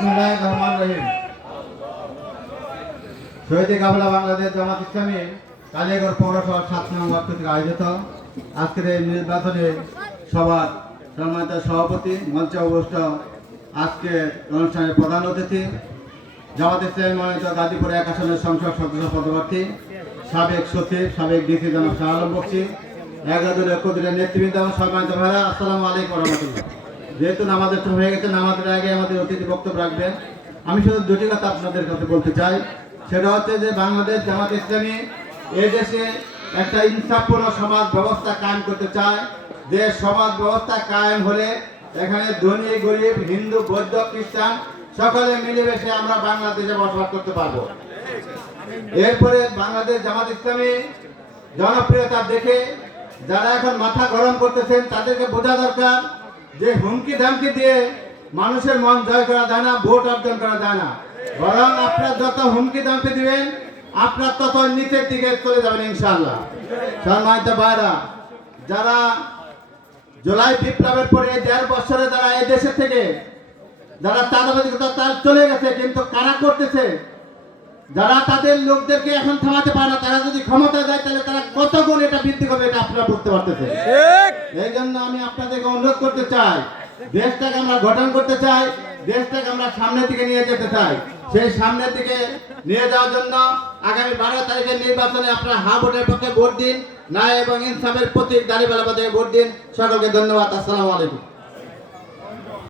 বিসমিল্লাহির রহমানির রহিম। শহীদ কাফেলা বাংলাদেশ জামাত ইসলামী কালিয়াগঞ্জ পৌরসভার 7 নং ওয়ার্ড কর্তৃক আয়োজিত আজকের এই নির্বাচনে সভার সম্মানিত সভাপতি, মঞ্চে উপস্থিত আজকের অনুষ্ঠানের প্রধান অতিথি, জামাত ইসলামী মনোনীত গাজীপুর 1 আসনের সংসদ সদস্য পদপ্রার্থী, সাবেক সচিব, সাবেক ডিসি জনাব শাহ আলম বকশী, 11 দলীয় কর্মীদের নেতৃবৃন্দ, সম্মানিত ভাইরা, আসসালামু আলাইকুম ওয়া রাহমাতুল্লাহ। যেহেতু নামাজের সময় হয়ে গেছে, নামাজের আগে আমাদের অতিথি বক্তব্য রাখবেন। আমি শুধু দুটি কথা আপনাদের কাছে বলতে চাই। সেটা হচ্ছে যে বাংলাদেশ জামাত ইসলামী এই দেশে একটা ইনসাফপূর্ণ সমাজ ব্যবস্থা কায়েম করতে চায়। যে সমাজ ব্যবস্থা কায়েম হলে এখানে ধনী গরিব, হিন্দু বৌদ্ধ খ্রিস্টান সকলে মিলেমিশে আমরা বাংলাদেশে বসবাস করতে পারবো। এরপরে বাংলাদেশ জামাত ইসলামী জনপ্রিয়তা দেখে যারা এখন মাথা গরম করতেছেন তাদেরকে বোঝা দরকার যে হুমকি ধামকি দিয়ে মানুষের মন জয় করা যায় না, ভোট অর্জন করা যায় না। বরং আপনার যত হুমকি ধামকি দিবেন আপনার তত নিচের দিকে চলে যাবেন ইনশাআল্লাহ। সম্মানিত ভাইরা, যারা জুলাই বিপ্লবের পরে 1.5 বছরে যারা এই দেশের থেকে যারা চাঁদাবাজিকতা তার চলে গেছে, কিন্তু কারা করতেছে, যারা তাদের লোকদেরকে এখন থামাতে পারে না, তারা যদি ক্ষমতা যায় তাহলে তারা কত গুণ এটা বৃদ্ধি করবে এটা আপনারা বুঝতে পারতেছেন। এই জন্য আমি আপনাদেরকে অনুরোধ করতে চাই, দেশটাকে আমরা গঠন করতে চাই, দেশটাকে আমরা সামনের দিকে নিয়ে যেতে চাই। সেই সামনের দিকে নিয়ে যাওয়ার জন্য আগামী 12 তারিখের নির্বাচনে আপনারা হা ভোটের পক্ষে ভোট দিন, ন্যায় এবং ইনসাফের প্রতীক দাঁড়িপাল্লা পথে ভোট দিন। সকলকে ধন্যবাদ। আসসালামু আলাইকুম।